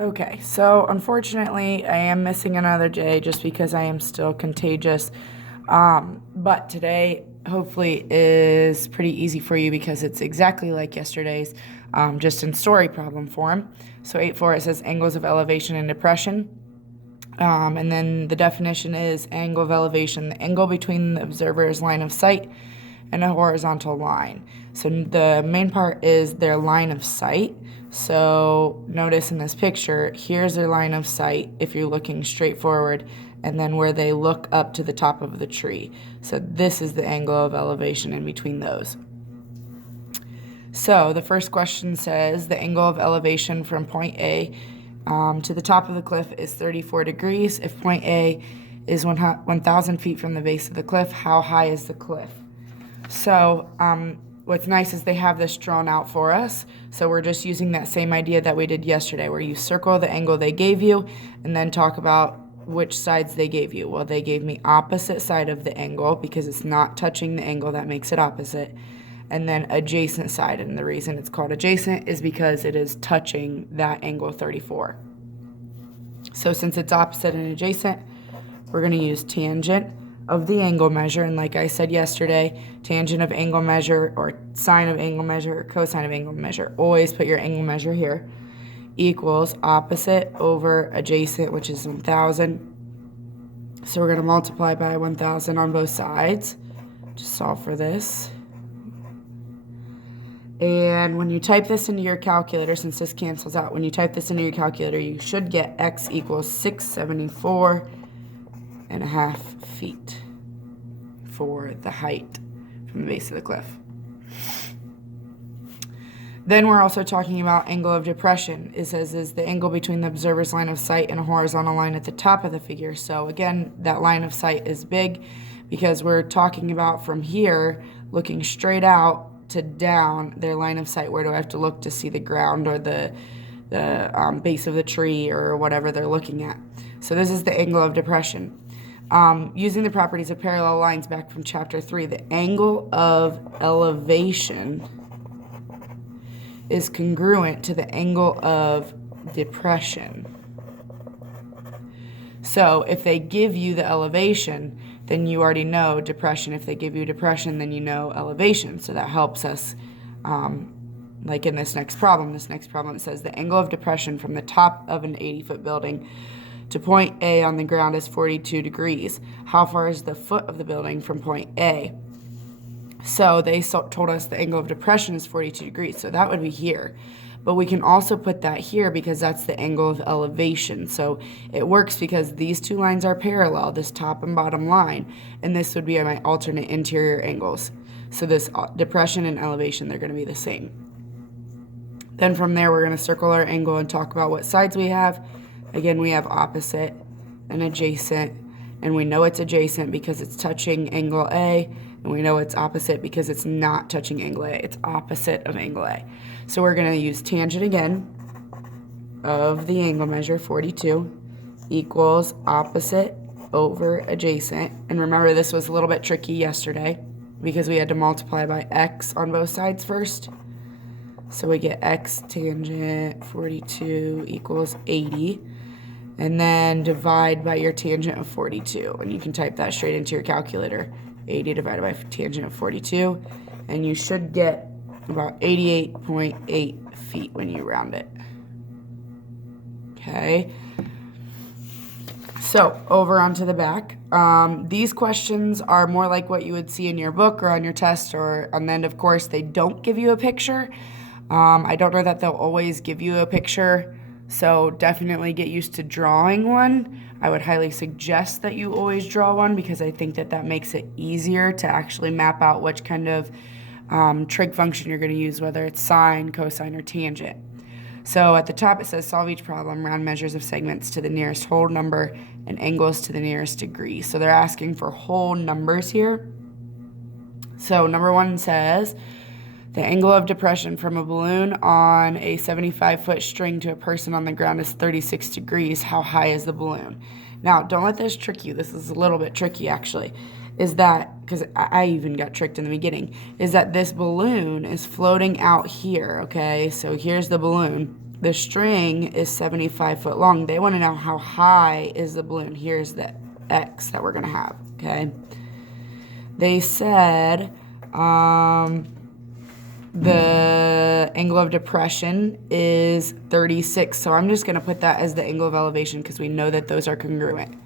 Okay, so unfortunately, I am missing another day just because I am still contagious. But today, hopefully, is pretty easy for you because it's exactly like yesterday's, just in story problem form. So 8.4, it says angles of elevation and depression. And then the definition is angle of elevation, the angle between the observer's line of sight and a horizontal line. So the main part is their line of sight. So notice in this picture, here's their line of sight if you're looking straight forward, and then where they look up to the top of the tree. So this is the angle of elevation in between those. So the first question says the angle of elevation from point A to the top of the cliff is 34 degrees. If point A is 1,000 feet from the base of the cliff, how high is the cliff? So what's nice is they have this drawn out for us. So we're just using that same idea that we did yesterday, where you circle the angle they gave you and then talk about which sides they gave you. Well, they gave me opposite side of the angle because it's not touching the angle that makes it opposite. And then adjacent side, and the reason it's called adjacent is because it is touching that angle 34. So since it's opposite and adjacent, we're going to use tangent of the angle measure, and like I said yesterday, tangent of angle measure or sine of angle measure or cosine of angle measure, always put your angle measure here, equals opposite over adjacent, which is 1,000. So we're going to multiply by 1,000 on both sides to solve for this. And when you type this into your calculator, since this cancels out, when you type this into your calculator, you should get x equals 674.5 feet for the height from the base of the cliff. Then we're also talking about angle of depression. It says is the angle between the observer's line of sight and a horizontal line at the top of the figure. So again, that line of sight is big because we're talking about from here, looking straight out to down their line of sight. Where do I have to look to see the ground or the base of the tree or whatever they're looking at? So this is the angle of depression. Using the properties of parallel lines back from chapter 3, the angle of elevation is congruent to the angle of depression. So if they give you the elevation, then you already know depression. If they give you depression, then you know elevation. So that helps us, like in this next problem. This next problem, it says the angle of depression from the top of an 80-foot building to point A on the ground is 42 degrees. How far is the foot of the building from point A? So they told us the angle of depression is 42 degrees. So that would be here. But we can also put that here because that's the angle of elevation. So it works because these two lines are parallel, this top and bottom line, and this would be my alternate interior angles. So this depression and elevation, they're going to be the same. Then from there, we're going to circle our angle and talk about what sides we have. Again, we have opposite and adjacent, and we know it's adjacent because it's touching angle A, and we know it's opposite because it's not touching angle A. It's opposite of angle A. So we're going to use tangent again of the angle measure, 42, equals opposite over adjacent. And remember, this was a little bit tricky yesterday because we had to multiply by x on both sides first. So we get x tangent 42 equals 80. And then divide by your tangent of 42. And you can type that straight into your calculator. 80 divided by tangent of 42. And you should get about 88.8 feet when you round it. Okay. So over onto the back. These questions are more like what you would see in your book or on your test, and then of course they don't give you a picture. I don't know that they'll always give you a picture, so definitely get used to drawing one. I would highly suggest that you always draw one because I think that makes it easier to actually map out which kind of trig function you're going to use, whether it's sine, cosine, or tangent. So at the top it says solve each problem, round measures of segments to the nearest whole number and angles to the nearest degree. So they're asking for whole numbers here. So number one says the angle of depression from a balloon on a 75-foot string to a person on the ground is 36 degrees. How high is the balloon? Now, don't let this trick you. This is a little bit tricky, actually. Is that, because I even got tricked in the beginning, is that this balloon is floating out here, okay? So here's the balloon. the string is 75 foot long. They want to know how high is the balloon. Here's the X that we're going to have, okay? They said the angle of depression is 36. So I'm just going to put that as the angle of elevation because we know that those are congruent.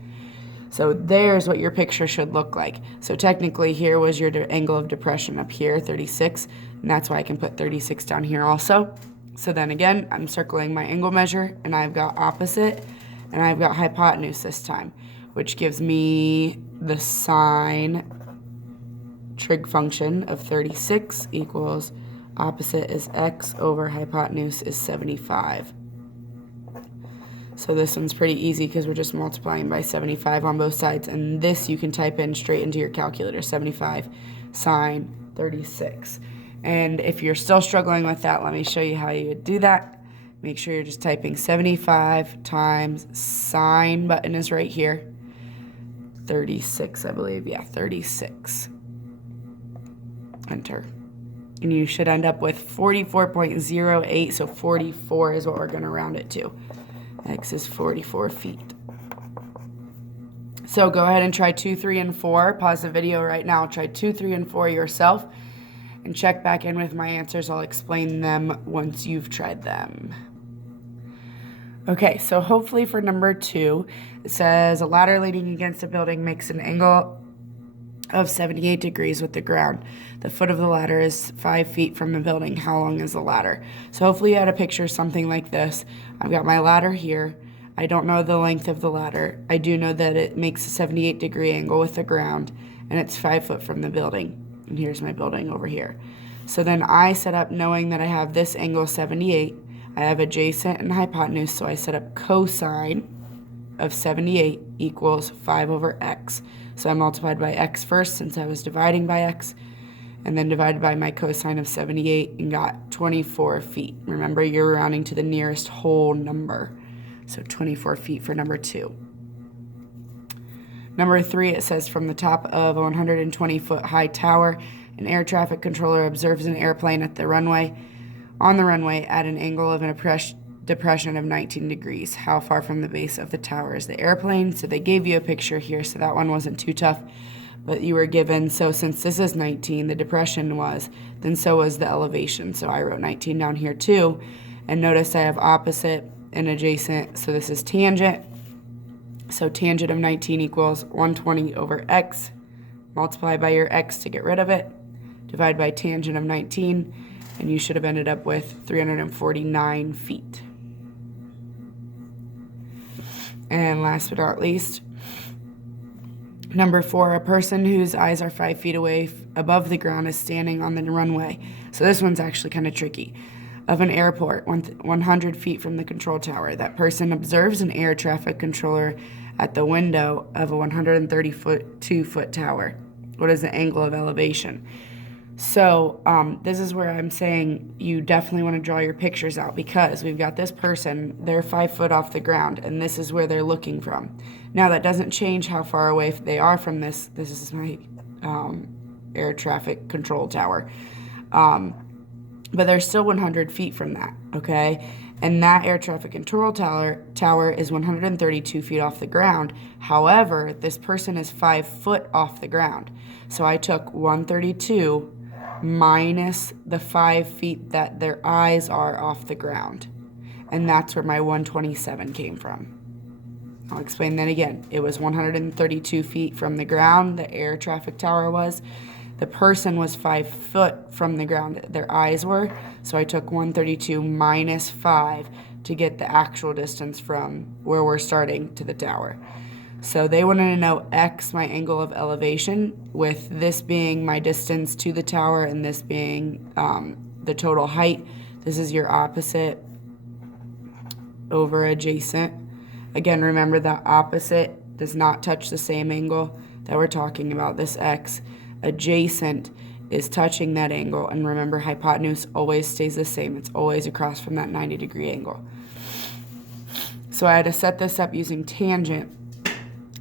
So there's what your picture should look like. So technically here was your angle of depression up here, 36, and that's why I can put 36 down here also. So then again, I'm circling my angle measure, and I've got opposite, and I've got hypotenuse this time, which gives me the sine trig function of 36 equals opposite is x over hypotenuse is 75. So this one's pretty easy because we're just multiplying by 75 on both sides. And this you can type in straight into your calculator, 75 sine 36. And if you're still struggling with that, let me show you how you would do that. Make sure you're just typing 75 times sine, button is right here, 36, I believe. Yeah, 36. Enter. And you should end up with 44.08, so 44 is what we're going to round it to. X is 44 feet. So go ahead and try 2, 3, and 4. Pause the video right now. Try 2, 3, and 4 yourself. And check back in with my answers. I'll explain them once you've tried them. Okay, so hopefully for number 2, it says a ladder leaning against a building makes an angle of 78 degrees with the ground. The foot of the ladder is 5 feet from the building. How long is the ladder? So hopefully you had a picture something like this. I've got my ladder here. I don't know the length of the ladder. I do know that it makes a 78 degree angle with the ground, and it's 5 foot from the building. And here's my building over here. So then I set up knowing that I have this angle 78. I have adjacent and hypotenuse, so I set up cosine of 78 equals 5 over x. So I multiplied by x first since I was dividing by x, and then divided by my cosine of 78 and got 24 feet. Remember, you're rounding to the nearest whole number. So 24 feet for number 2. Number 3, it says from the top of a 120-foot high tower, an air traffic controller observes an airplane at the runway, on the runway at an angle of an depression of 19 degrees. How far from the base of the tower is the airplane? So they gave you a picture here, so that one wasn't too tough. But you were given, so since this is 19, the depression was, then so was the elevation. So I wrote 19 down here too. And notice I have opposite and adjacent, so this is tangent. So tangent of 19 equals 120 over x. Multiply by your x to get rid of it. Divide by tangent of 19, and you should have ended up with 349 feet. And last but not least, number 4, a person whose eyes are 5 feet away above the ground is standing on the runway. So this one's actually kind of tricky. Of an airport 100 feet from the control tower. That person observes an air traffic controller at the window of a 132-foot tower. What is the angle of elevation? So this is where I'm saying you definitely want to draw your pictures out, because we've got this person, they're 5 foot off the ground, and this is where they're looking from. Now that doesn't change how far away they are from this. This is my air traffic control tower. But they're still 100 feet from that, okay? And that air traffic control tower is 132 feet off the ground. However, this person is 5 foot off the ground. So I took 132 minus the 5 feet that their eyes are off the ground. And that's where my 127 came from. I'll explain that again. It was 132 feet from the ground, the air traffic tower was. The person was 5 foot from the ground, their eyes were, so I took 132 minus 5 to get the actual distance from where we're starting to the tower. So they wanted to know x, my angle of elevation, with this being my distance to the tower and this being the total height. This is your opposite over adjacent. Again, remember that opposite does not touch the same angle that we're talking about, this x. Adjacent is touching that angle, and remember, hypotenuse always stays the same. It's always across from that 90 degree angle. So I had to set this up using tangent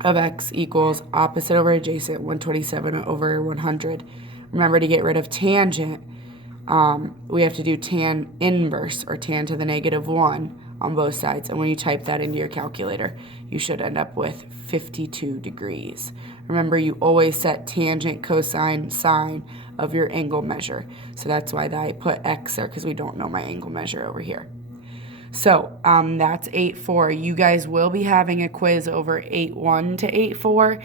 of x equals opposite over adjacent, 127 over 100. Remember, to get rid of tangent, we have to do tan inverse, or tan to the -1 on both sides. And when you type that into your calculator, you should end up with 52 degrees. Remember, you always set tangent, cosine, sine of your angle measure. So that's why I put X there, because we don't know my angle measure over here. So that's 8-4. You guys will be having a quiz over 8-1 to 8-4.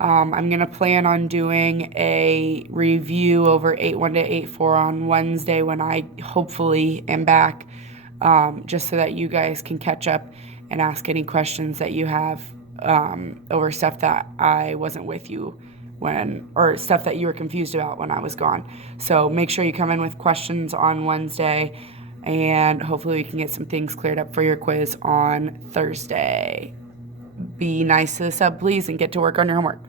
I'm going to plan on doing a review over 8-1 to 8-4 on Wednesday when I hopefully am back, just so that you guys can catch up and ask any questions that you have over stuff that I wasn't with you when, or stuff that you were confused about when I was gone. So make sure you come in with questions on Wednesday, and hopefully we can get some things cleared up for your quiz on Thursday. Be nice to the sub, please, and get to work on your homework.